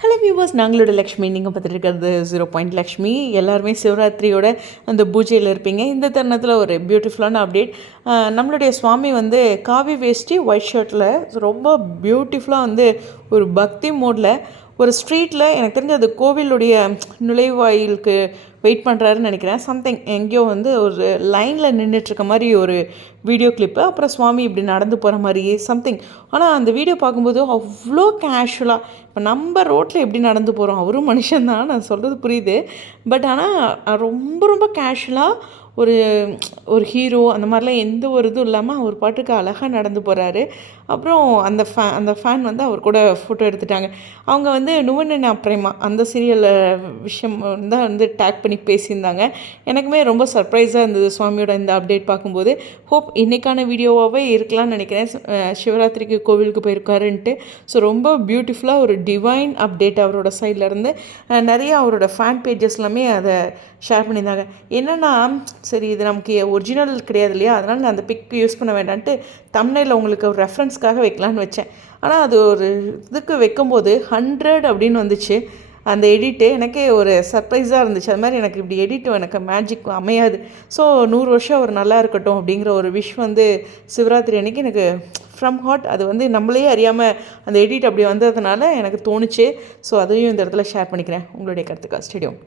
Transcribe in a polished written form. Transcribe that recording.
Hello viewers, நாங்களோட Lakshmi. நீங்கள் பார்த்துட்டு இருக்கிறது 0 லக்ஷ்மி. எல்லாருமே சிவராத்திரியோட அந்த பூஜையில் இருப்பீங்க. இந்த தருணத்தில் ஒரு பியூட்டிஃபுல்லான அப்டேட். நம்மளுடைய சுவாமி வந்து காவி வேஷ்டி ஒயிட் ஷர்ட்டில் ரொம்ப பியூட்டிஃபுல்லாக வந்து ஒரு பக்தி மோடில் ஒரு ஸ்ட்ரீட்டில், எனக்கு தெரிஞ்ச அது கோவிலுடைய நுழைவாயிலுக்கு வெயிட் பண்ணுறாருன்னு நினைக்கிறேன். சம்திங் எங்கேயோ வந்து ஒரு லைனில் நின்றுட்டுருக்க மாதிரி ஒரு வீடியோ கிளிப்பு. அப்புறம் சுவாமி இப்படி நடந்து போகிற மாதிரியே சம்திங். ஆனால் அந்த வீடியோ பார்க்கும்போது அவ்வளோ கேஷுவலாக, இப்போ நம்ம ரோட்டில் எப்படி நடந்து போகிறோம், அவரும் மனுஷன்தான், நான் சொல்கிறது புரியுது. பட் ஆனால் ரொம்ப ரொம்ப கேஷுவலாக ஒரு ஒரு ஹீரோ அந்த மாதிரிலாம் எந்த ஒரு இதுவும் இல்லாமல் அவர் பாட்டுக்கு அழகாக நடந்து போகிறாரு. அப்புறம் அந்த ஃபேன் வந்து அவர் கூட ஃபோட்டோ எடுத்துட்டாங்க. அவங்க வந்து நுவனென்ன பிரேமா அந்த சீரியல் விஷயம் தான் வந்து டேக் பண்ணி பேசியிருந்தாங்க. எனக்குமே ரொம்ப சர்ப்ரைஸாக இருந்தது சுவாமியோட இந்த அப்டேட் பார்க்கும்போது. ஹோப் இன்றைக்கான வீடியோவாகவே இருக்கலாம்னு நினைக்கிறேன். சிவராத்திரிக்கு கோவிலுக்கு போயிருக்காருன்ட்டு. ஸோ ரொம்ப பியூட்டிஃபுல்லாக ஒரு டிவைன் அப்டேட் அவரோட சைட்லேருந்து. நிறைய அவரோட ஃபேன் பேஜஸ் எல்லாமே அதை ஷேர் பண்ணியிருந்தாங்க. என்னென்னா, சரி இது நமக்கு ஒரிஜினல் கிடையாது இல்லையா, அதனால் நான் அந்த பிக் யூஸ் பண்ண வேண்டான்ட்டு தம்ப்நெயில்ல உங்களுக்கு ஒரு ரெஃபரன்ஸ்க்காக வைக்கலான்னு வச்சேன். ஆனால் அது ஒரு இதுக்கு வைக்கும்போது 100 அப்படின்னு வந்துச்சு அந்த எடிட்டு. எனக்கே ஒரு சர்ப்ரைஸாக இருந்துச்சு. அது மாதிரி எனக்கு இப்படி எடிட்டும் எனக்கு மேஜிக் அமையாது. ஸோ 100 வருஷம் அவர் நல்லா இருக்கட்டும் அப்படிங்கிற ஒரு விஷ் வந்து சிவராத்திரி அன்றைக்கி எனக்கு ஃப்ரம் ஹார்ட், அது வந்து நம்மளே அறியாமல் அந்த எடிட் அப்படி வந்ததுனால எனக்கு தோணுச்சு. ஸோ அதையும் இந்த இடத்துல ஷேர் பண்ணிக்கிறேன். உங்களுடைய கருத்துக்கா ஸ்டேடியம்.